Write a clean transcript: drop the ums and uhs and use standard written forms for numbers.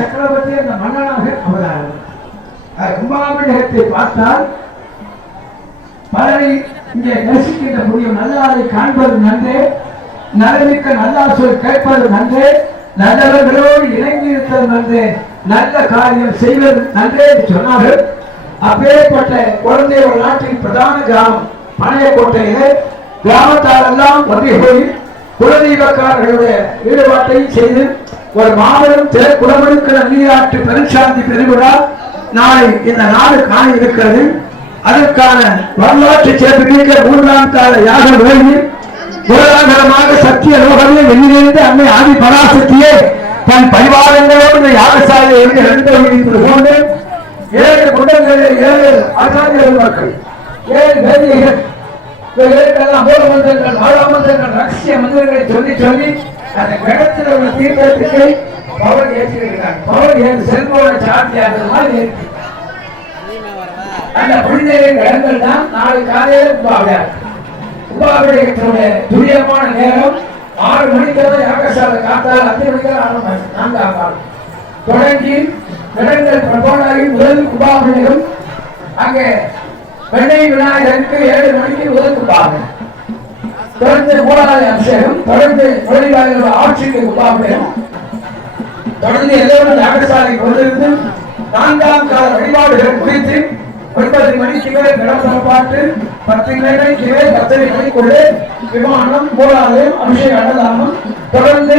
சக்கரவர்த்தி அந்த மன்னனாக அவதாரம். கும்பாபிஷேகத்தை பார்த்தால் பலரை இங்கே தரிசிக்கின்ற முடியும். நல்லாரை காண்பது நன்றே, நலமிக்க நல்லாசொல் கேட்பது நன்றே, நல்லவர்களோடு இணங்கி இருப்பது நன்றே, நல்ல காரியம் செய்வது நன்றே என்று சொன்னார்கள். அப்பேற்பட்ட குழந்தை ஒரு நாட்டின் பிரதான கிராமம் பனையக்கோட்டையிலே கிராமத்தார் எல்லாம் ஒன்றிய போய் குலதெய்வக்காரர்களுடைய ஈடுபாட்டை செய்து ஒரு மாபெரும் குலமொழிக்கிற நீராட்டு பெருஞ்சாந்தி பெருவிழா நாளை இந்த நாடு காண இருக்கிறது. அதற்கான வரலாற்று சேர்ப்பிக்க 3ஆம் கால யாக வேளையில் புராதனமாக சத்திய லோகமே வெளியிலிருந்து அன்னை ஆதி பராசக்தியே தன் பரிவாரங்களோடு யாகசாலையை எழுந்தது போன்று 7 குண்டங்களில் 7 ஆச்சாரியர்கள் மக்கள் 7 வேதிகள் மூலமந்திரங்கள் மாலாமந்திரங்கள் ரகசிய மந்திரங்களை சொல்லி சொல்லி அந்த கிடத்தில் உள்ள தீர்த்தத்துக்கு பவர் ஏற்றிருக்கிறார். பவர் ஏற்று செல்போன சார்ஜ் ஆகிறது மாதிரி அந்த புனிதரின் இடங்கள் தான் நாளை காலையில் உபாபிஷேகத்தினுடைய துரியமான நேரம் 6 மணிக்கு யாகசாலை காத்தால் 10 மணிக்கு ஆரம்பம் 4ஆம் காலம் தொடங்கி இடங்கள் பிரபோனாகி முதல் உபாபிஷேகம். அங்கே வெண்ணெய் விநாயகருக்கு 7 மணிக்கு முதல் உபாபிஷேகம், தொடர்ந்து மூலாலய அபிஷேகம், தொடர்ந்து தொழிலாளர்கள் ஆட்சிக்கு உபாபிஷேகம், தொடர்ந்து எல்லோரும் யாகசாலைக்கு வந்திருந்து 4ஆம் கால வழிபாடுகள் குறித்து 9 மணிக்கு மேல் பாட்டு, 10 மணிக்கு மேல் 10 மணிக்குள்ளே விமானம், மூலாலயம், அபிஷேக அன்னதானம், தொடர்ந்து